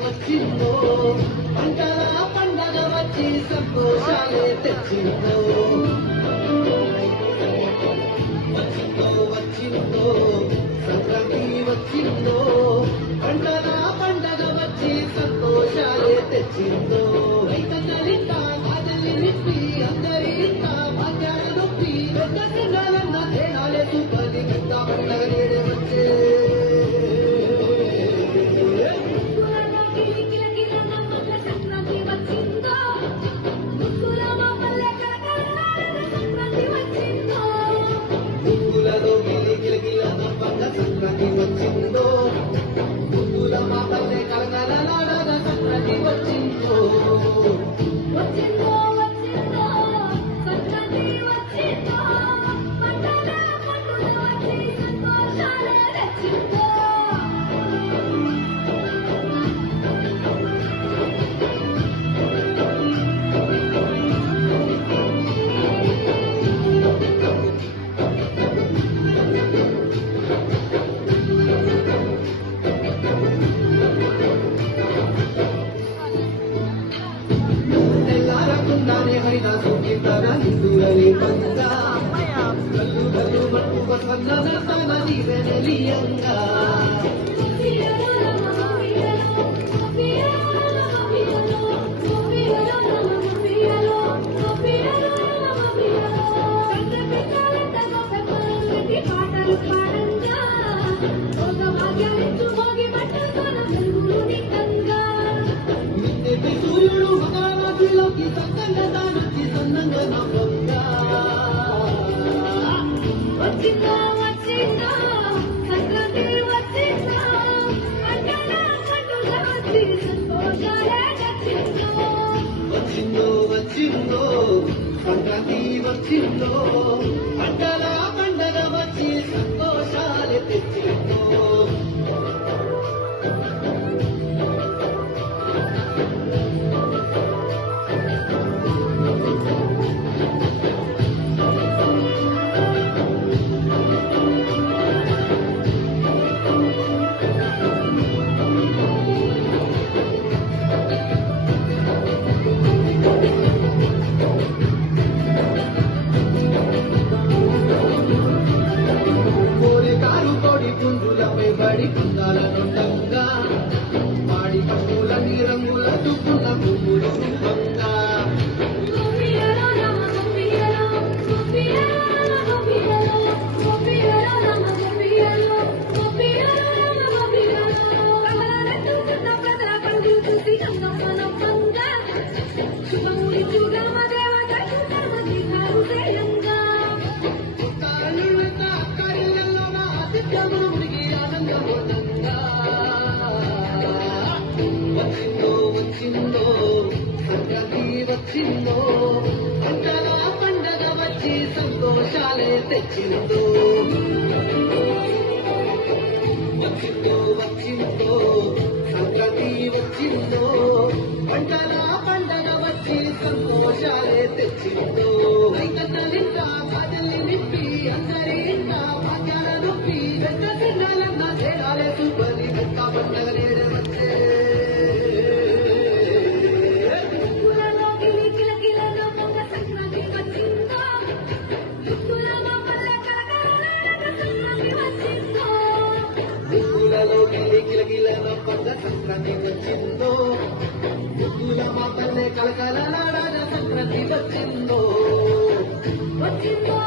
వచ్చిందో పంటల పండగ వచ్చి సంతోషాలే తెచ్చిందో వచ్చిందో వచ్చిందో సంక్రాంతి వచ్చిందో పంటల పండగ వచ్చి సంతోషాలే తెచ్చిందో రైతన్నలింట కాదలి నిప్పి అందరింట భాగ్యాల నొప్పి పెద్ద సింగాలన్న తేడాలే చూపది పెద్ద పండగ నేడే వచ్చే సంక్రాంతి వచ్చిందో ముగ్గుల మా పల్లె కలకలలాడగా సంక్రాంతి వచ్చిందో వచ్చిందో వచ్చిందో సంక్రాంతి వచ్చిందో పంటల పండుగ వచ్చి సంతోషాలే తెచ్చిందో హిందువులని పంగా కల్లు కల్లు మట్టు వసన్న దీవెనలియంగా సూర్యుడు మగాలోకి సత్తంగా దానొచ్చి సన్నంగా నవ్వంగా వచ్చిందో వచ్చిందో సంక్రాంతి వచ్చిందో పంటల పండుగ వచ్చి సంతోషాలే తెచ్చిందో వచ్చిందో వచ్చిందో సంక్రాంతి వచ్చిందో పంటల పండుగ వచ్చి సంతోషాలే తెచ్చిందో బడి కుందాలనుండంగా వాడి పూలని రంగుల తుప్పుల పువ్వులు శుభంగా వచ్చిందో వచ్చిందో సంక్రాంతి వచ్చిందో పంటల పండగ వచ్చి సంతోషాలే తెచ్చిందో వచ్చిందో వచ్చిందో సంక్రాంతి వచ్చిందో పంటల పండగ వచ్చి సంతోషాలే తెచ్చిందో రైతన్నలింట కాదల్ని నిప్పి అందరింట భాగ్యాల నొప్పి పెద్ద సింగాలన్న తేడాలే చూపది పెద్ద పండగ నేడే వచ్చే సంక్రాంతి వచ్చిందో ముగ్గుల మా పల్లె కలకలలాడగా సంక్రాంతి వచ్చిందో వచ్చిందో